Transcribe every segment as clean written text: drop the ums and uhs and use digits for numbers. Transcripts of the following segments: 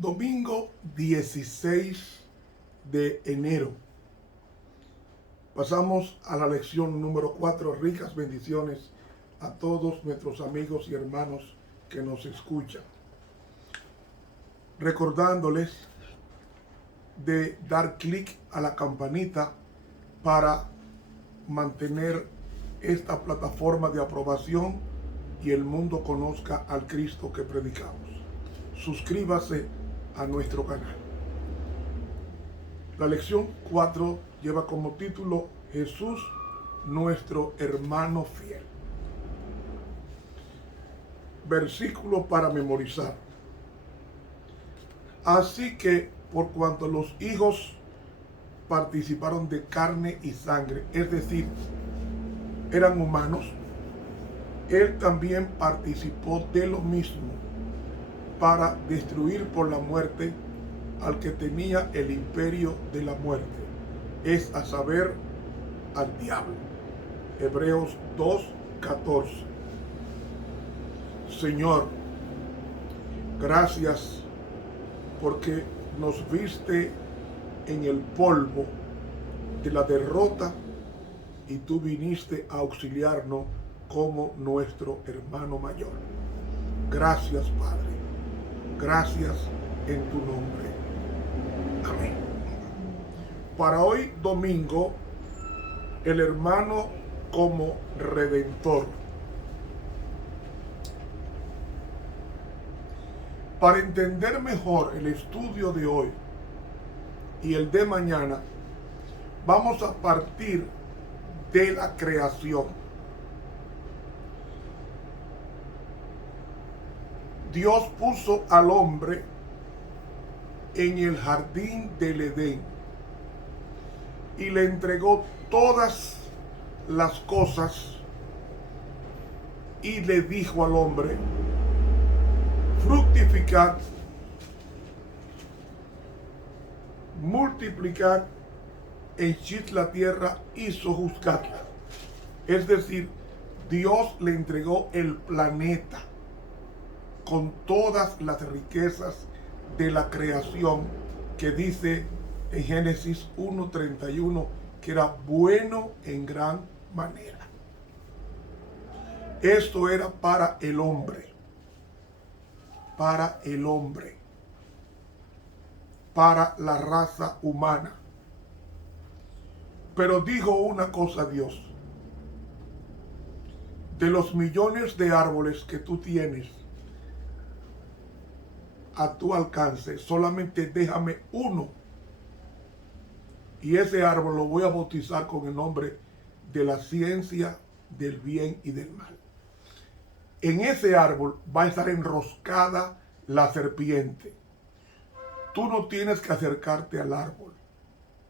Domingo 16 de enero. Pasamos a la lección número 4. Ricas bendiciones a todos nuestros amigos y hermanos que nos escuchan. Recordándoles de dar clic a la campanita para mantener esta plataforma de aprobación y el mundo conozca al Cristo que predicamos. Suscríbase a nuestro canal. La lección 4 lleva como título Jesús, nuestro hermano fiel. Versículo para memorizar. Así que por cuanto los hijos participaron de carne y sangre, es decir, eran humanos, él también participó de lo mismo para destruir por la muerte al que tenía el imperio de la muerte, es a saber, al diablo. Hebreos 2:14. Señor, gracias porque nos viste en el polvo de la derrota y tú viniste a auxiliarnos como nuestro hermano mayor. Gracias, Padre. Gracias en tu nombre. Amén. Para hoy domingo, el hermano como redentor. Para entender mejor el estudio de hoy y el de mañana, vamos a partir de la creación. Dios puso al hombre en el jardín del Edén y le entregó todas las cosas y le dijo al hombre: fructificad, multiplicad, henchid la tierra y sojuzgadla. Es decir, Dios le entregó el planeta con todas las riquezas de la creación, que dice en Génesis 1:31 que era bueno en gran manera. Esto era para el hombre, para la raza humana. Pero dijo una cosa Dios: de los millones de árboles que tú tienes a tu alcance, solamente déjame uno, y ese árbol lo voy a bautizar con el nombre de la ciencia del bien y del mal. En ese árbol va a estar enroscada la serpiente. Tú no tienes que acercarte al árbol.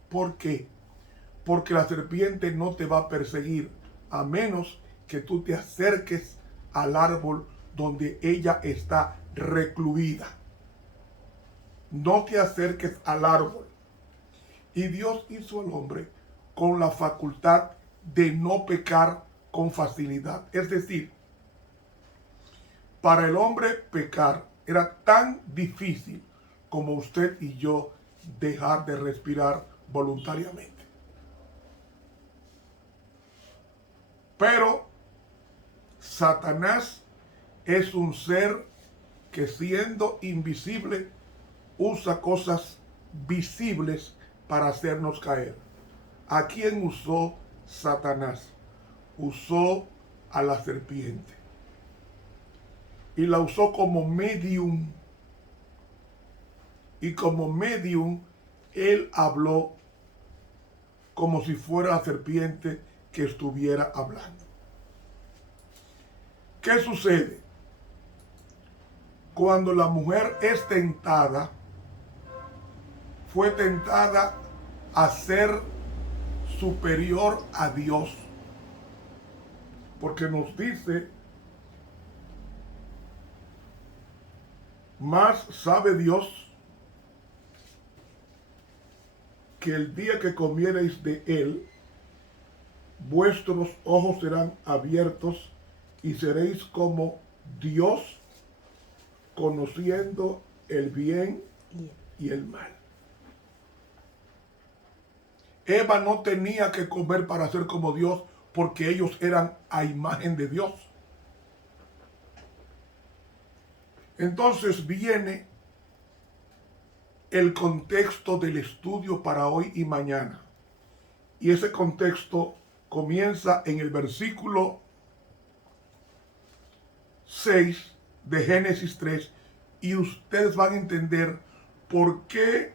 ¿Por qué? Porque la serpiente no te va a perseguir a menos que tú te acerques al árbol donde ella está recluida. No te acerques al árbol. Y Dios hizo al hombre con la facultad de no pecar con facilidad. Es decir, para el hombre pecar era tan difícil como usted y yo dejar de respirar voluntariamente. Pero Satanás es un ser que, siendo invisible, usa cosas visibles para hacernos caer. ¿A quién usó Satanás? Usó a la serpiente. Y la usó como medium. Y como medium, él habló como si fuera la serpiente que estuviera hablando. ¿Qué sucede? Cuando la mujer es tentada, fue tentada a ser superior a Dios. Porque nos dice: más sabe Dios que el día que comiereis de él, vuestros ojos serán abiertos y seréis como Dios, conociendo el bien y el mal. Eva no tenía que comer para ser como Dios, porque ellos eran a imagen de Dios. Entonces viene el contexto del estudio para hoy y mañana. Y ese contexto comienza en el versículo 6 de Génesis 3, y ustedes van a entender por qué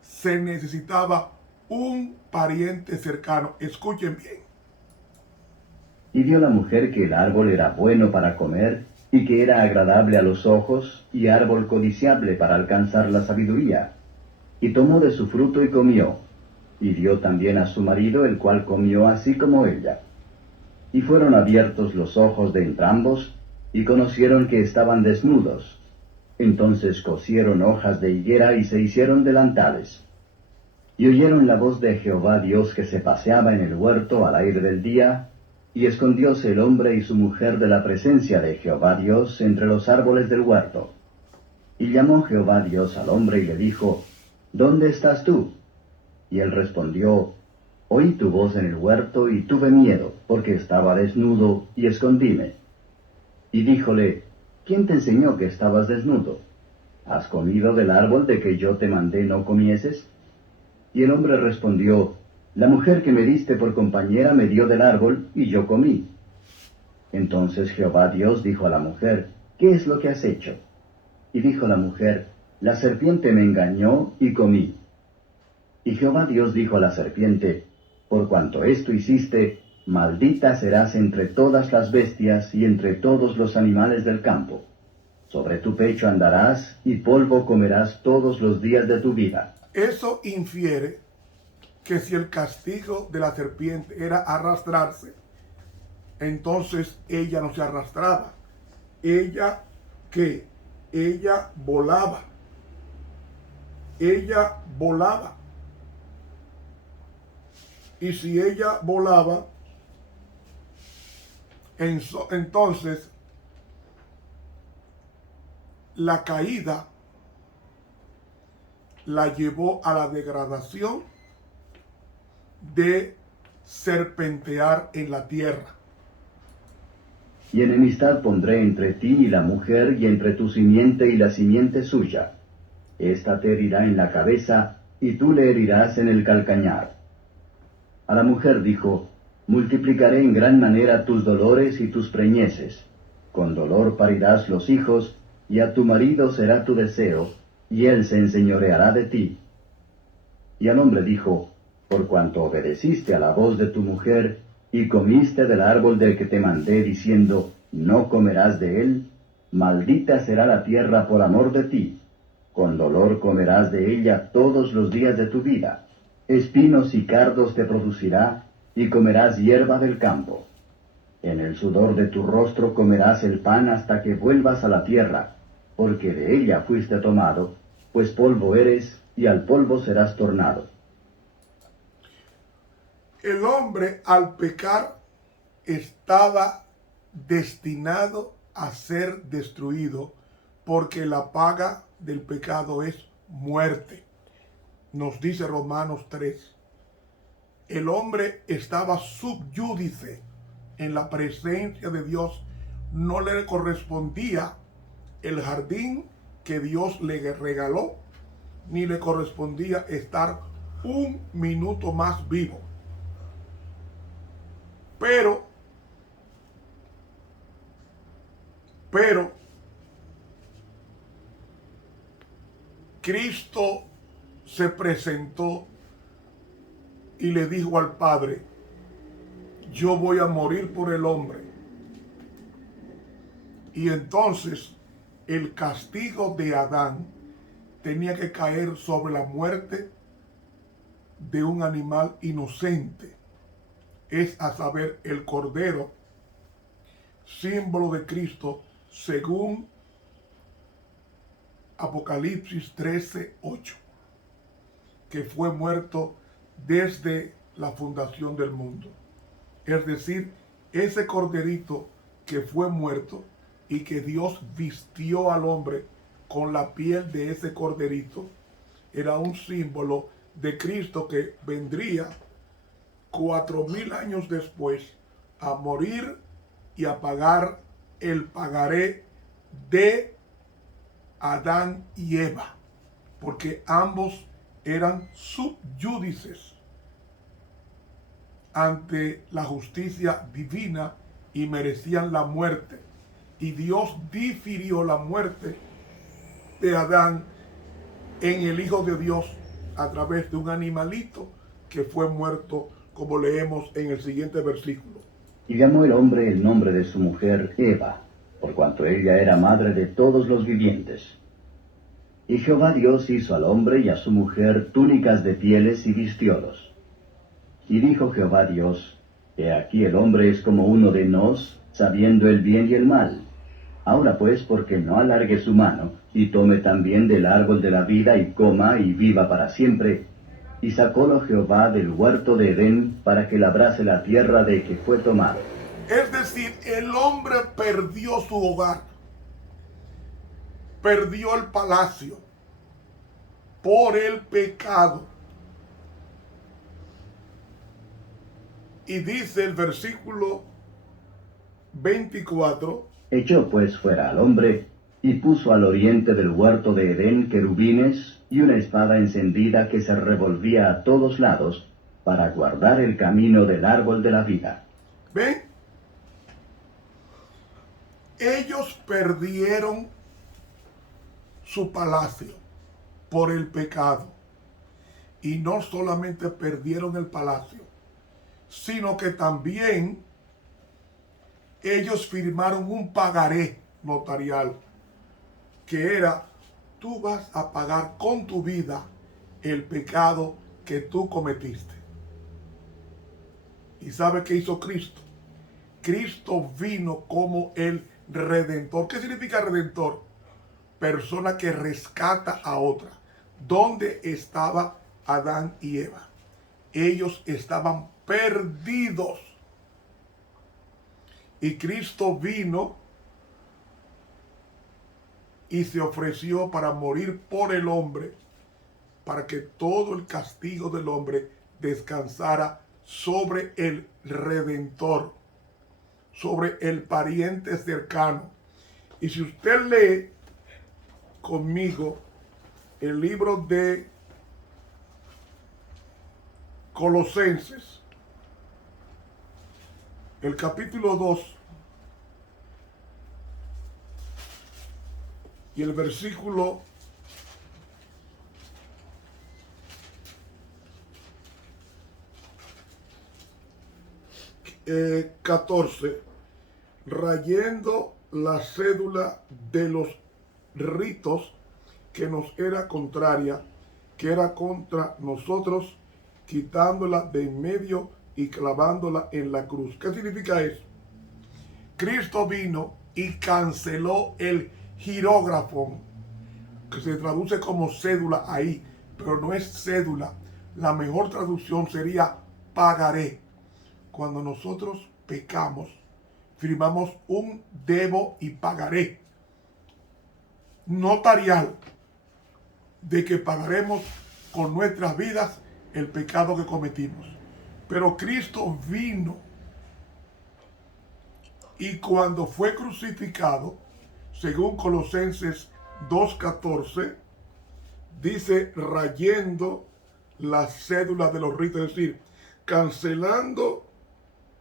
se necesitaba un pariente cercano. Escuchen bien. Y vio la mujer que el árbol era bueno para comer, y que era agradable a los ojos, y árbol codiciable para alcanzar la sabiduría. Y tomó de su fruto y comió, y dio también a su marido, el cual comió así como ella. Y fueron abiertos los ojos de entrambos, y conocieron que estaban desnudos. Entonces cosieron hojas de higuera y se hicieron delantales. Y oyeron la voz de Jehová Dios que se paseaba en el huerto al aire del día, y escondióse el hombre y su mujer de la presencia de Jehová Dios entre los árboles del huerto. Y llamó Jehová Dios al hombre y le dijo, ¿Dónde estás tú? Y él respondió, Oí tu voz en el huerto y tuve miedo, porque estaba desnudo y escondíme. Y díjole, ¿quién te enseñó que estabas desnudo? ¿Has comido del árbol de que yo te mandé no comieses? Y el hombre respondió, La mujer que me diste por compañera me dio del árbol, y yo comí. Entonces Jehová Dios dijo a la mujer, ¿qué es lo que has hecho? Y dijo la mujer, La serpiente me engañó, y comí. Y Jehová Dios dijo a la serpiente, Por cuanto esto hiciste, maldita serás entre todas las bestias y entre todos los animales del campo. Sobre tu pecho andarás, y polvo comerás todos los días de tu vida. Eso infiere que si el castigo de la serpiente era arrastrarse, entonces ella no se arrastraba. Ella, ¿qué? Ella volaba. Ella volaba. Y si ella volaba, entonces la caída la llevó a la degradación de serpentear en la tierra. Y enemistad pondré entre ti y la mujer, y entre tu simiente y la simiente suya. Esta te herirá en la cabeza, y tú le herirás en el calcañar. A la mujer dijo, Multiplicaré en gran manera tus dolores y tus preñeces. Con dolor parirás los hijos, y a tu marido será tu deseo, y él se enseñoreará de ti. Y al hombre dijo, Por cuanto obedeciste a la voz de tu mujer, y comiste del árbol del que te mandé, diciendo, No comerás de él, maldita será la tierra por amor de ti. Con dolor comerás de ella todos los días de tu vida. Espinos y cardos te producirá, y comerás hierba del campo. En el sudor de tu rostro comerás el pan hasta que vuelvas a la tierra, porque de ella fuiste tomado, pues polvo eres, y al polvo serás tornado. El hombre al pecar estaba destinado a ser destruido, porque la paga del pecado es muerte. Nos dice Romanos 3. El hombre estaba subyúdice en la presencia de Dios. No le correspondía el jardín que Dios le regaló, ni le correspondía estar un minuto más vivo. Pero Cristo se presentó y le dijo al Padre, yo voy a morir por el hombre. Y entonces el castigo de Adán tenía que caer sobre la muerte de un animal inocente, es a saber, el Cordero, símbolo de Cristo, según Apocalipsis 13:8, que fue muerto desde la fundación del mundo. Es decir, ese corderito que fue muerto y que Dios vistió al hombre con la piel de ese corderito, era un símbolo de Cristo que vendría 4000 años después a morir y a pagar el pagaré de Adán y Eva, porque ambos eran subyúdices ante la justicia divina y merecían la muerte. Y Dios difirió la muerte de Adán en el Hijo de Dios a través de un animalito que fue muerto, como leemos en el siguiente versículo. Y llamó el hombre el nombre de su mujer Eva, por cuanto ella era madre de todos los vivientes. Y Jehová Dios hizo al hombre y a su mujer túnicas de pieles y vistiólos. Y dijo Jehová Dios, he aquí el hombre es como uno de nos, sabiendo el bien y el mal. Ahora pues, porque no alargue su mano, y tome también del árbol de la vida, y coma, y viva para siempre. Y sacólo Jehová del huerto de Edén, para que labrase la tierra de que fue tomado. Es decir, el hombre perdió su hogar, perdió el palacio por el pecado. Y dice el versículo 24, Echó pues fuera al hombre, y puso al oriente del huerto de Edén querubines y una espada encendida que se revolvía a todos lados, para guardar el camino del árbol de la vida. ¿ven? Ellos perdieron su palacio por el pecado. Y no solamente perdieron el palacio, sino que también ellos firmaron un pagaré notarial, que era, tú vas a pagar con tu vida el pecado que tú cometiste. ¿Y sabe qué hizo Cristo? Cristo vino como el Redentor. ¿Qué significa Redentor? Persona que rescata a otra. ¿Dónde estaba Adán y Eva? Ellos estaban perdidos. Y Cristo vino y se ofreció para morir por el hombre, para que todo el castigo del hombre descansara sobre el Redentor, sobre el pariente cercano. Y si usted lee conmigo el libro de Colosenses, el capítulo 2 y el versículo 14, rayendo la cédula de los ritos que nos era contraria, que era contra nosotros, quitándola de en medio y clavándola en la cruz. ¿Qué significa eso? Cristo vino y canceló el girógrafo, que se traduce como cédula ahí, pero no es cédula. La mejor traducción sería pagaré. Cuando nosotros pecamos, firmamos un debo y pagaré notarial de que pagaremos con nuestras vidas el pecado que cometimos. Pero Cristo vino y cuando fue crucificado, según Colosenses 2:14, dice rayendo la cédula de los ritos, es decir, cancelando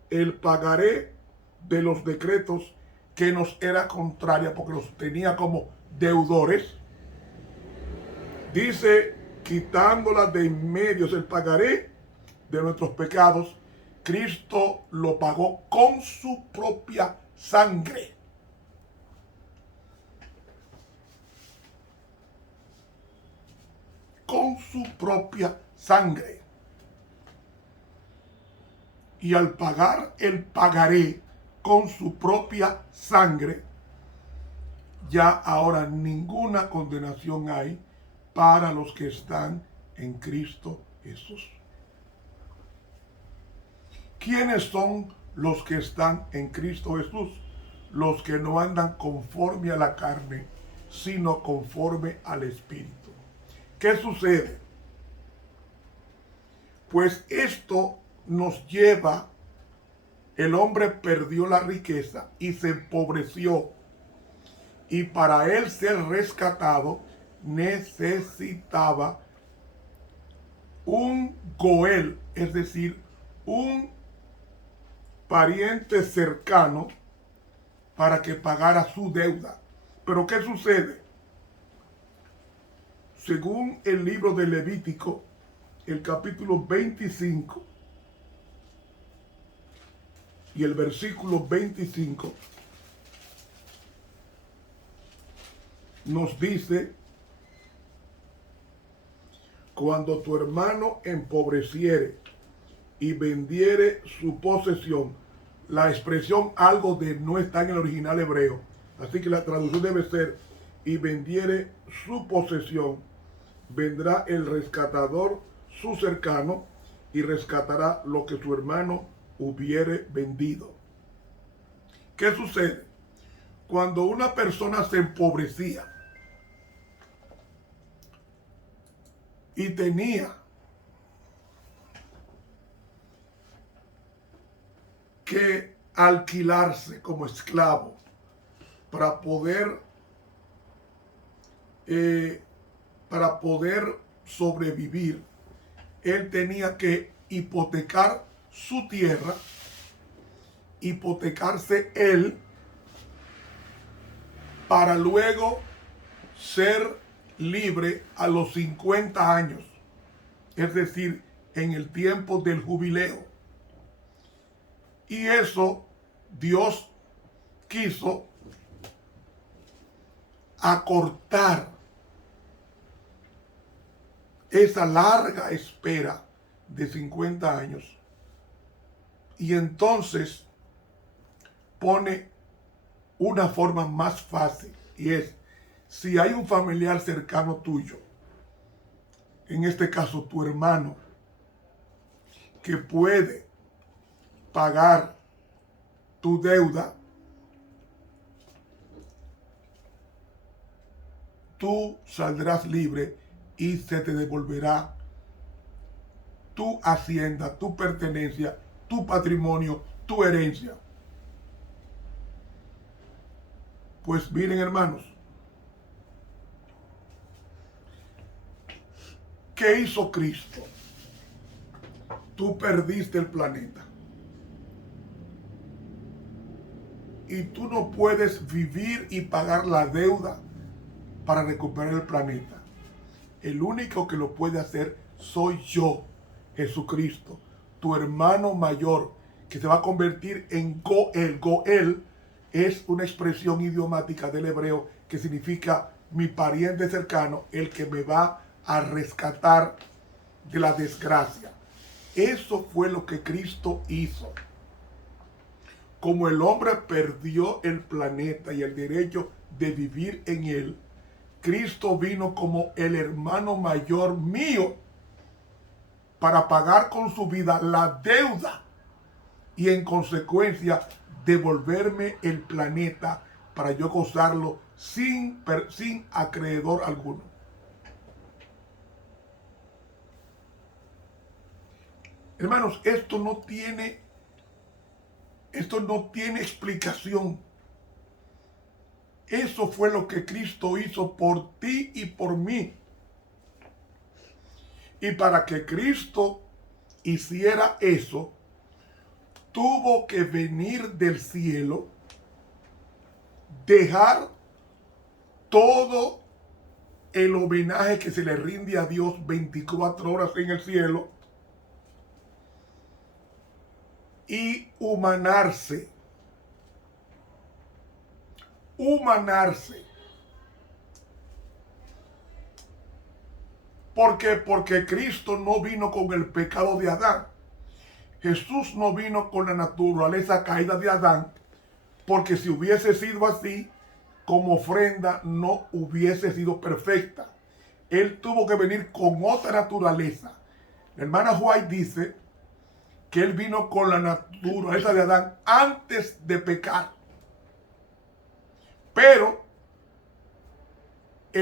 el pagaré de los decretos que nos era contraria, porque los tenía como deudores. Dice, quitándola de en medio, el pagaré de nuestros pecados, Cristo lo pagó con su propia sangre. Con su propia sangre. Y al pagar el pagaré con su propia sangre, ya ahora ninguna condenación hay para los que están en Cristo Jesús. ¿Quiénes son los que están en Cristo Jesús? Los que no andan conforme a la carne, sino conforme al Espíritu. ¿Qué sucede? Pues esto nos lleva, el hombre perdió la riqueza y se empobreció. Y para él ser rescatado necesitaba un Goel, es decir, un pariente cercano para que pagara su deuda. Pero ¿qué sucede? Según el libro de Levítico, el capítulo 25 y el versículo 25, nos dice: cuando tu hermano empobreciere y vendiere su posesión. La expresión algo de no está en el original hebreo, así que la traducción debe ser: y vendiere su posesión, vendrá el rescatador, su cercano, y rescatará lo que su hermano hubiere vendido. ¿Qué sucede? Cuando una persona se empobrecía y tenía que alquilarse como esclavo para poder sobrevivir, él tenía que hipotecar su tierra, hipotecarse él, para luego ser libre a los 50 años, es decir, en el tiempo del jubileo. Y eso Dios quiso acortar esa larga espera de 50 años. Y entonces pone una forma más fácil, y es: si hay un familiar cercano tuyo, en este caso tu hermano, que puede pagar tu deuda, tú saldrás libre y se te devolverá tu hacienda, tu pertenencia, tu patrimonio, tu herencia. Pues miren, hermanos, ¿qué hizo Cristo? Tú perdiste el planeta. Y tú no puedes vivir y pagar la deuda para recuperar el planeta. El único que lo puede hacer soy yo, Jesucristo, tu hermano mayor, que se va a convertir en Goel. Goel es una expresión idiomática del hebreo que significa mi pariente cercano, el que me va a rescatar de la desgracia. Eso fue lo que Cristo hizo. Como el hombre perdió el planeta y el derecho de vivir en él, Cristo vino como el hermano mayor mío para pagar con su vida la deuda y en consecuencia devolverme el planeta para yo gozarlo sin acreedor alguno. Hermanos, esto no tiene explicación. Eso fue lo que Cristo hizo por ti y por mí. Y para que Cristo hiciera eso, tuvo que venir del cielo, dejar todo el homenaje que se le rinde a Dios 24 horas en el cielo y humanarse. ¿Por qué? Porque Cristo no vino con el pecado de Adán. Jesús no vino con la naturaleza caída de Adán, porque si hubiese sido así, como ofrenda no hubiese sido perfecta. Él tuvo que venir con otra naturaleza. La hermana White dice que él vino con la naturaleza de Adán antes de pecar. Pero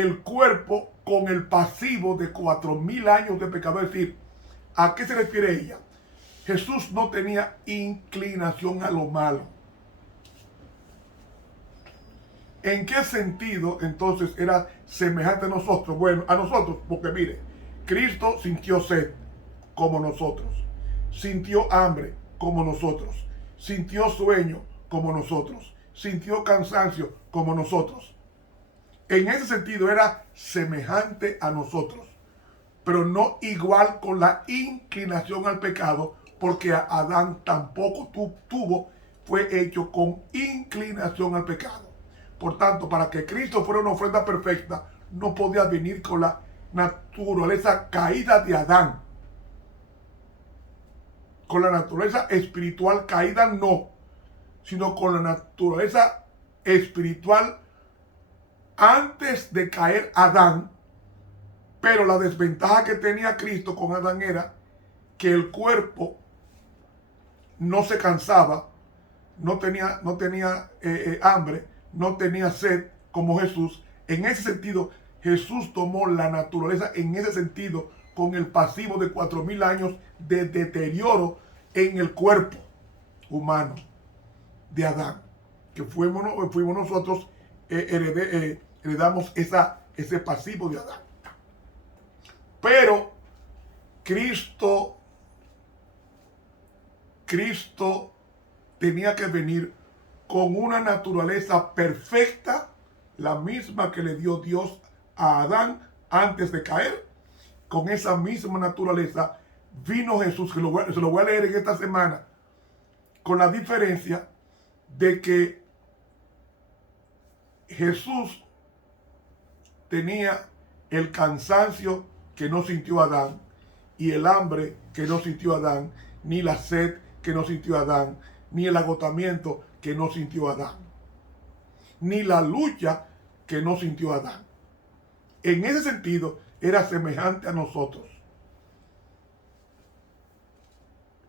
el cuerpo con el pasivo de 4000 años de pecado. Es decir, ¿a qué se refiere ella? Jesús no tenía inclinación a lo malo. ¿En qué sentido entonces era semejante a nosotros? Bueno, a nosotros, porque mire, Cristo sintió sed como nosotros, sintió hambre como nosotros, sintió sueño como nosotros, sintió cansancio como nosotros. En ese sentido era semejante a nosotros, pero no igual con la inclinación al pecado, porque Adán tampoco fue hecho con inclinación al pecado. Por tanto, para que Cristo fuera una ofrenda perfecta, no podía venir con la naturaleza caída de Adán. Con la naturaleza espiritual caída no, sino con la naturaleza espiritual antes de caer Adán. Pero la desventaja que tenía Cristo con Adán era que el cuerpo no se cansaba, no tenía hambre, no tenía sed como Jesús. En ese sentido, Jesús tomó la naturaleza en ese sentido con el pasivo de 4000 años de deterioro en el cuerpo humano de Adán, que fuimos nosotros, heredamos ese pasivo de Adán. Pero Cristo tenía que venir con una naturaleza perfecta, la misma que le dio Dios a Adán antes de caer. Con esa misma naturaleza vino Jesús, que se lo voy a leer en esta semana, con la diferencia de que Jesús tenía el cansancio que no sintió Adán, y el hambre que no sintió Adán, ni la sed que no sintió Adán, ni el agotamiento que no sintió Adán, ni la lucha que no sintió Adán. En ese sentido, era semejante a nosotros.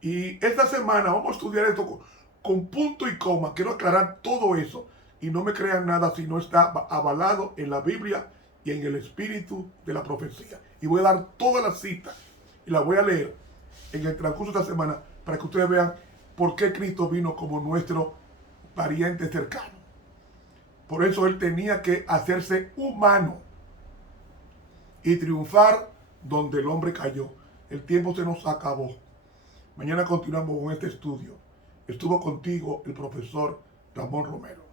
Y esta semana vamos a estudiar esto con punto y coma. Quiero aclarar todo eso. Y no me crean nada si no está avalado en la Biblia y en el espíritu de la profecía. Y voy a dar todas las citas y las voy a leer en el transcurso de esta semana para que ustedes vean por qué Cristo vino como nuestro pariente cercano. Por eso Él tenía que hacerse humano y triunfar donde el hombre cayó. El tiempo se nos acabó. Mañana continuamos con este estudio. Estuvo contigo el profesor Ramón Romero.